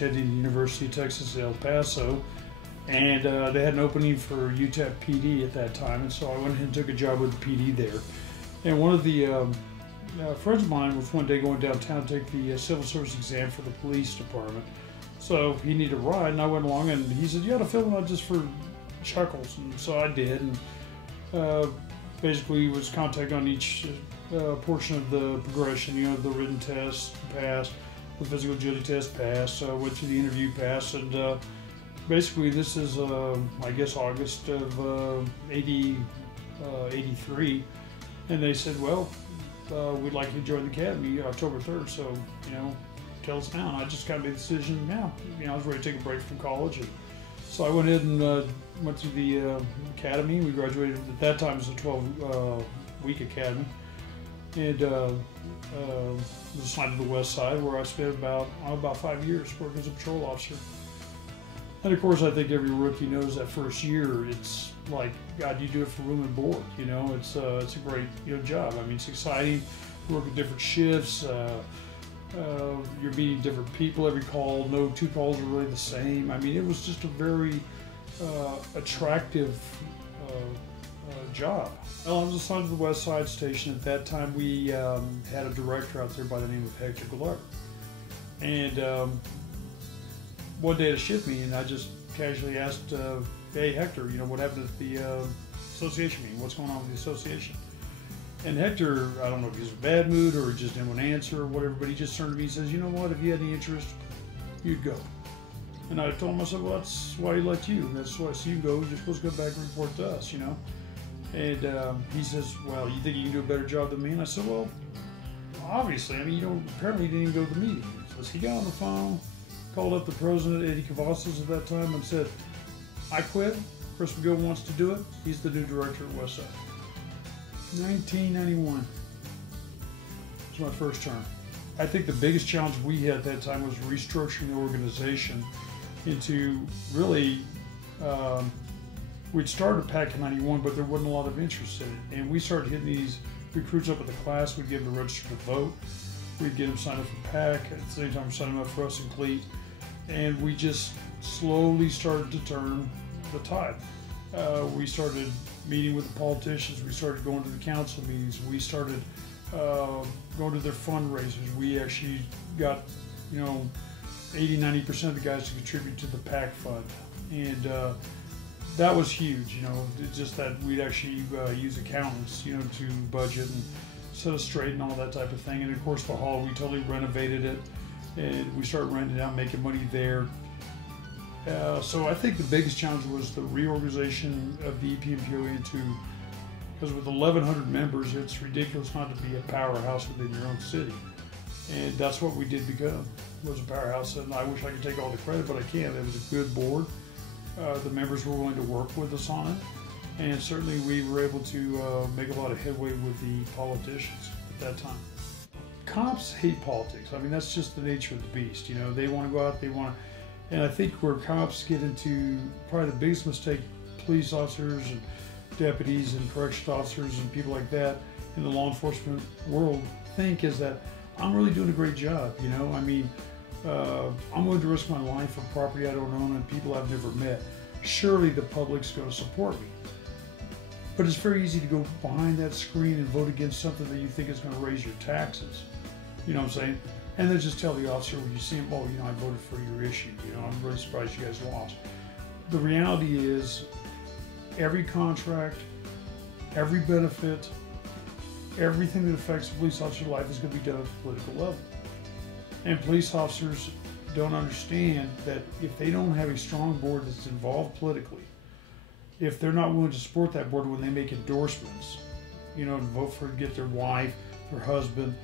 attending the University of Texas at El Paso, and they had an opening for UTEP PD at that time, and so I went ahead and took a job with the PD there. And one of the friends of mine was one day going downtown to take the civil service exam for the police department. So he needed a ride, and I went along, and he said, "You ought to fill it out just for chuckles," and so I did. And basically, was contact on each portion of the progression. You know, the written test passed, the physical agility test passed, went through the interview, passed, and basically this is I guess August of '83, and they said, "Well, we'd like you to join the academy October 3rd. So, you know, tell us now." And I just kind of made the decision now. You know, I was ready to take a break from college, and so I went ahead and went through the academy. We graduated at that time. It was a 12-week academy, and was assigned to the West Side, where I spent about 5 years working as a patrol officer. And of course, I think every rookie knows that first year, it's like, God, you do it for room and board. You know, it's a great job. I mean, it's exciting. You work at different shifts. You're meeting different people every call. No two calls are really the same. I mean, it was just a very attractive job. Well, I was assigned to the West Side Station. At that time, we had a director out there by the name of Hector Glover. And one day at a shift meeting, I just casually asked, "Hey, Hector, you know, what happened at the association meeting? What's going on with the association?" And Hector, I don't know if he was in a bad mood or just didn't want to answer or whatever, but he just turned to me and says, "You know what, if you had any interest, you'd go." And I told him, I said, "Well, that's why he let you. And that's why, so you go, you're supposed to go back and report to us, you know." And he says, "Well, you think you can do a better job than me?" And I said, "Well, obviously. I mean, you don't, apparently you didn't even go to the meeting." So he got on the phone, called up the president, Eddie Cavazos, at that time, and said, "I quit. Chris McGill wants to do it. He's the new director at West Side." 1991 was my first term. I think the biggest challenge we had at that time was restructuring the organization into really, we'd started PAC in 91, but there wasn't a lot of interest in it. And we started hitting these recruits up at the class. We'd get them to register to vote. We'd get them signed up for PAC. At the same time, we signed them up for us in Cleat. And we just slowly started to turn the tide. We started meeting with the politicians. We started going to the council meetings. We started going to their fundraisers. We actually got, 80–90% of the guys to contribute to the PAC fund. And that was huge, just that we'd actually use accountants, to budget and set us straight and all that type of thing. And of course, the hall, we totally renovated it, and we started renting it out, making money there. So I think the biggest challenge was the reorganization of the EPMPO into, because with 1,100 members, it's ridiculous not to be a powerhouse within your own city. And that's what we did become, was a powerhouse. And I wish I could take all the credit, but I can't. It was a good board. The members were willing to work with us on it. And certainly we were able to make a lot of headway with the politicians at that time. Cops hate politics. I mean, that's just the nature of the beast. They want to go out, they want to. And I think where cops get into probably the biggest mistake police officers and deputies and corrections officers and people like that in the law enforcement world think is that I'm really doing a great job, I mean, I'm willing to risk my life for property I don't own and people I've never met. Surely the public's going to support me. But it's very easy to go behind that screen and vote against something that you think is going to raise your taxes. You know what I'm saying? And then just tell the officer when you see him, "Oh, I voted for your issue. I'm really surprised you guys lost." The reality is, every contract, every benefit, everything that affects a police officer's life is going to be done at the political level. And police officers don't understand that if they don't have a strong board that's involved politically, if they're not willing to support that board when they make endorsements, and vote for, get their wife, their husband,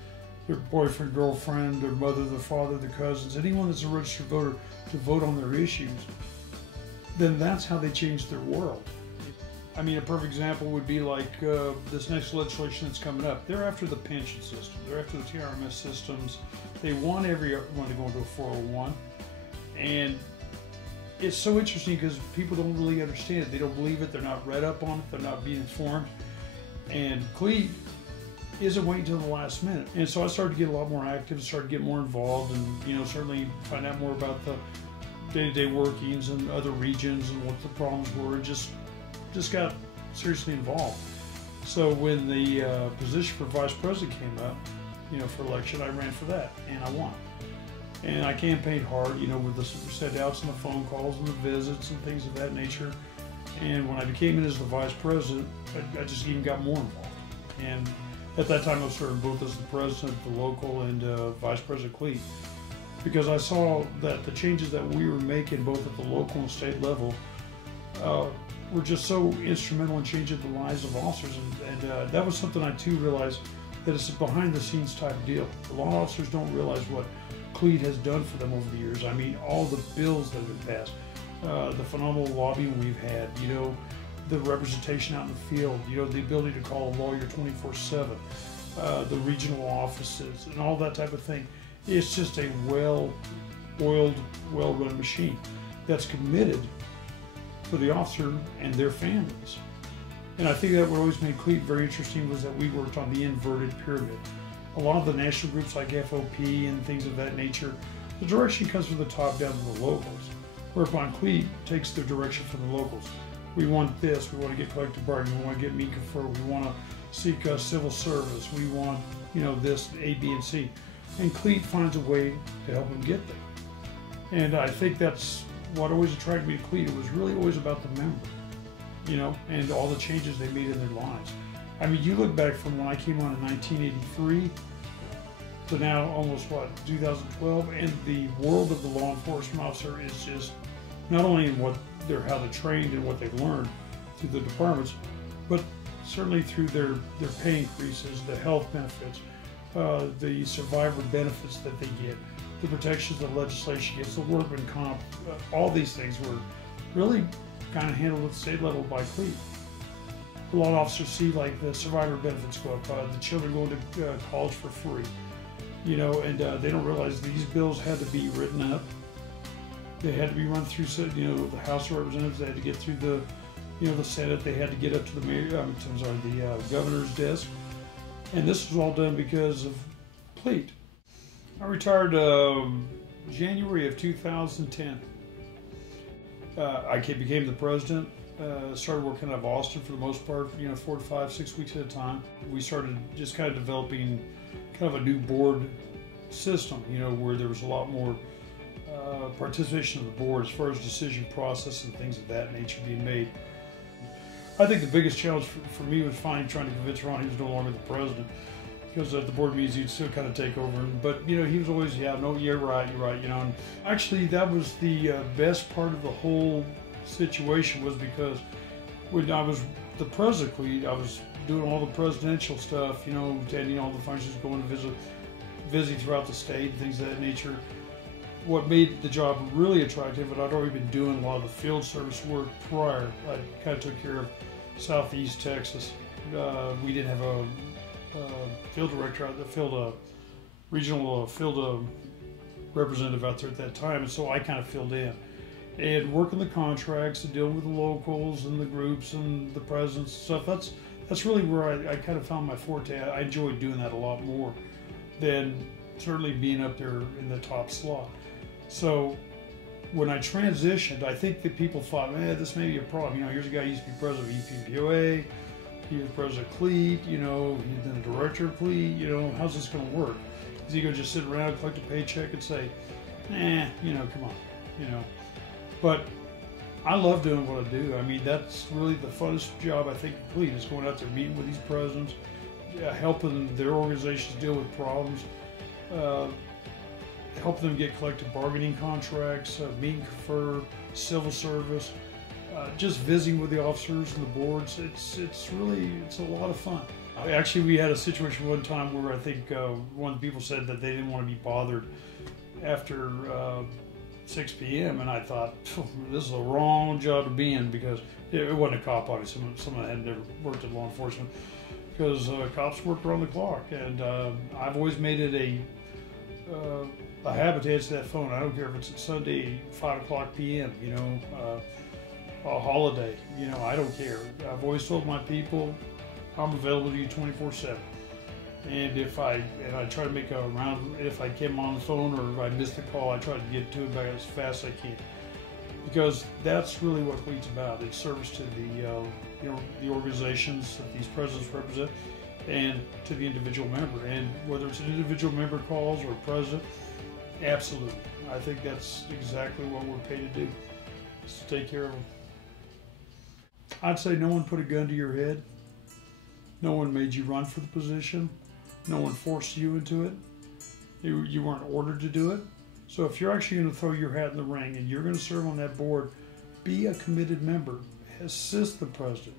their boyfriend, girlfriend, their mother, their father, their cousins, anyone that's a registered voter to vote on their issues, then that's how they change their world. I mean, a perfect example would be like this next legislation that's coming up. They're after the pension system. They're after the TRMS systems. They want everyone to go into a 401. And it's so interesting because people don't really understand it. They don't believe it. They're not read up on it. They're not being informed. And Cleat isn't waiting till the last minute. And so I started to get a lot more active, started to get more involved, and certainly find out more about the day-to-day workings and other regions and what the problems were. Just got seriously involved. So when the position for vice president came up, for election, I ran for that, and I won. And I campaigned hard, with the send-outs and the phone calls and the visits and things of that nature. And when I became in as the vice president, I just even got more involved. And at that time, I was serving both as the president, the local, and vice president Cleat, because I saw that the changes that we were making both at the local and state level were just so instrumental in changing the lives of officers. And that was something I too realized, that it's a behind-the-scenes type deal. A lot of officers don't realize what Cleat has done for them over the years. I mean, all the bills that have been passed, the phenomenal lobbying we've had, the representation out in the field, the ability to call a lawyer 24/7, the regional offices, and all that type of thing. It's just a well-oiled, well-run machine that's committed for the officer and their families. And I think that what always made Cleat very interesting was that we worked on the inverted pyramid. A lot of the national groups like FOP and things of that nature, the direction comes from the top down to the locals, whereupon Cleat takes the direction from the locals. We want this, we want to get collective bargaining, we want to get meat confer, we want to seek civil service, we want, this, A, B, and C. And Cleat finds a way to help them get there. And I think that's what always attracted me to Cleat. It was really always about the member, and all the changes they made in their lives. I mean, you look back from when I came on in 1983 to now almost, 2012, and the world of the law enforcement officer is just not only in how they're trained and what they've learned through the departments, but certainly through their pay increases, the health benefits, the survivor benefits that they get, the protections the legislation gets, the workman comp, all these things were really kind of handled at the state level by Cleat. A lot of officers see like the survivor benefits go up, the children going to college for free, and they don't realize these bills had to be written up. They had to be run through, the House of Representatives. They had to get through the Senate. They had to get up to the governor's desk, and this was all done because of Cleat. I retired January of 2010. I became the president. Started working out of Austin for the most part, 4 to 5, 6 weeks at a time. We started just kind of developing kind of a new board system, where there was a lot more participation of the board as far as decision process and things of that nature being made. I think the biggest challenge for me was trying to convince Ron he was no longer the president, because at the board meetings he'd still kind of take over. But he was always, you're right. And actually that was the best part of the whole situation, was because when I was the president of Cleat, I was doing all the presidential stuff, attending all the functions, going to visiting throughout the state and things of that nature. What made the job really attractive, and I'd already been doing a lot of the field service work prior. I kind of took care of Southeast Texas. We didn't have a field director out there, regional field representative out there at that time, and so I kind of filled in. And working the contracts and dealing with the locals and the groups and the presidents and stuff, that's really where I kind of found my forte. I enjoyed doing that a lot more than certainly being up there in the top slot. So when I transitioned, I think that people thought, this may be a problem. Here's a guy who used to be president of EPPOA, he was president of Cleat, he's been a director of Cleat, how's this going to work? Is he going to just sit around, collect a paycheck and say, come on, But I love doing what I do. I mean, that's really the funnest job I think of Cleat, is going out there meeting with these presidents, helping their organizations deal with problems, help them get collective bargaining contracts, meet and confer, civil service, just visiting with the officers and the boards. It's a lot of fun. Actually, we had a situation one time where I think one of the people said that they didn't want to be bothered after 6 p.m. and I thought, this is the wrong job to be in, because it wasn't a cop, obviously. Someone that had never worked in law enforcement, because cops work around the clock, and I've always made it a habit to answer that phone. I don't care if it's a Sunday, 5 o'clock p.m., a holiday, I don't care. I've always told my people I'm available to you 24/7. And I try to make a round, if I came on the phone or if I missed a call, I try to get to it back as fast as I can. Because that's really what Cleat's about. It's service to the organizations that these presidents represent, and to the individual member. And whether it's an individual member calls or president, absolutely. I think that's exactly what we're paid to do, is to take care of them. I'd say no one put a gun to your head. No one made you run for the position. No one forced you into it. You weren't ordered to do it. So if you're actually going to throw your hat in the ring and you're going to serve on that board, be a committed member. Assist the president.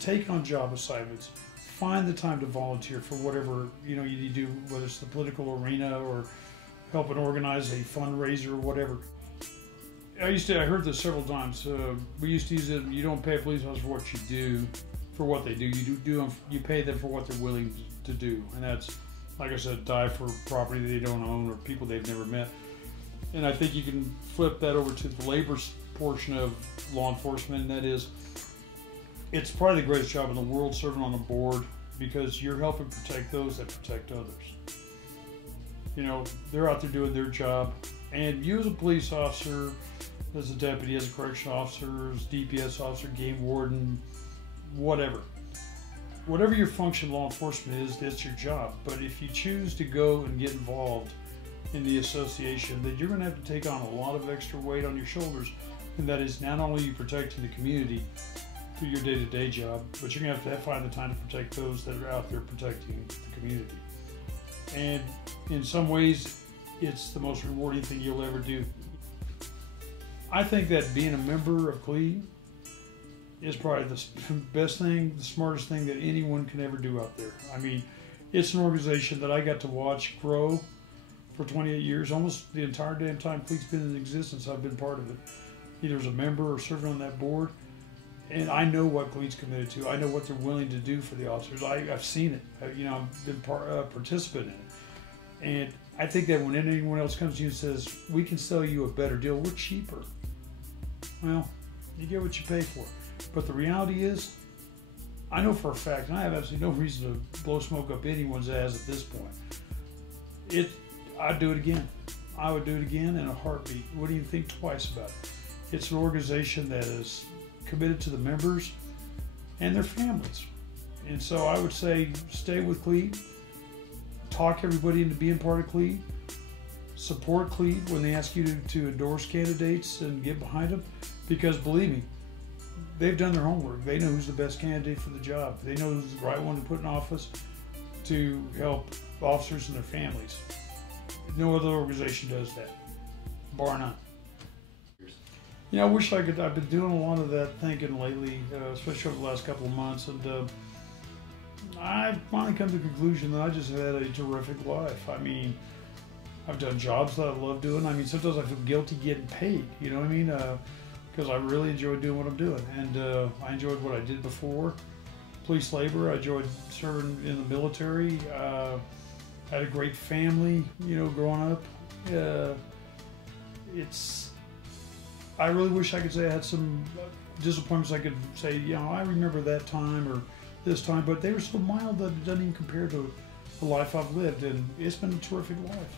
Take on job assignments. Find the time to volunteer for whatever you need to do, whether it's the political arena or helping organize a fundraiser or whatever. I heard this several times. We used to use it. You don't pay a police officer for what you do, for what they do. You pay them for what they're willing to do, and that's, like I said, die for property they don't own or people they've never met. And I think you can flip that over to the labor portion of law enforcement, and that is, it's probably the greatest job in the world serving on a board, because you're helping protect those that protect others. They're out there doing their job, and you as a police officer, as a deputy, as a correctional officer, as DPS officer, game warden, whatever your function law enforcement is, that's your job. But if you choose to go and get involved in the association, then you're going to have to take on a lot of extra weight on your shoulders, and that is not only you protecting the community through your day-to-day job, but you're going to have to find the time to protect those that are out there protecting the community. And in some ways, it's the most rewarding thing you'll ever do. I think that being a member of Cleat is probably the best thing, the smartest thing that anyone can ever do out there. I mean, it's an organization that I got to watch grow for 28 years, almost the entire damn time Cleat's been in existence. I've been part of it, either as a member or serving on that board. And I know what Cleat's committed to. I know what they're willing to do for the officers. I've seen it. I've been participant in it. And I think that when anyone else comes to you and says, we can sell you a better deal, we're cheaper. Well, you get what you pay for. But the reality is, I know for a fact, and I have absolutely no reason to blow smoke up anyone's ass at this point, I'd do it again. I would do it again in a heartbeat. What do you think twice about it? It's an organization that is committed to the members and their families. And so I would say stay with Cleat, talk everybody into being part of Cleat, support Cleat when they ask you to endorse candidates and get behind them, because believe me, they've done their homework. They know who's the best candidate for the job. They know who's the right one to put in office to help officers and their families. No other organization does that, bar none. I wish I could. I've been doing a lot of that thinking lately, especially over the last couple of months, and I finally come to the conclusion that I just had a terrific life. I mean, I've done jobs that I love doing. I mean, sometimes I feel guilty getting paid, you know what I mean? Because I really enjoy doing what I'm doing. And I enjoyed what I did before. Police labor, I enjoyed serving in the military. Had a great family, growing up. I really wish I could say I had some disappointments. I could say, I remember that time or this time, but they were so mild that it doesn't even compare to the life I've lived, and it's been a terrific life.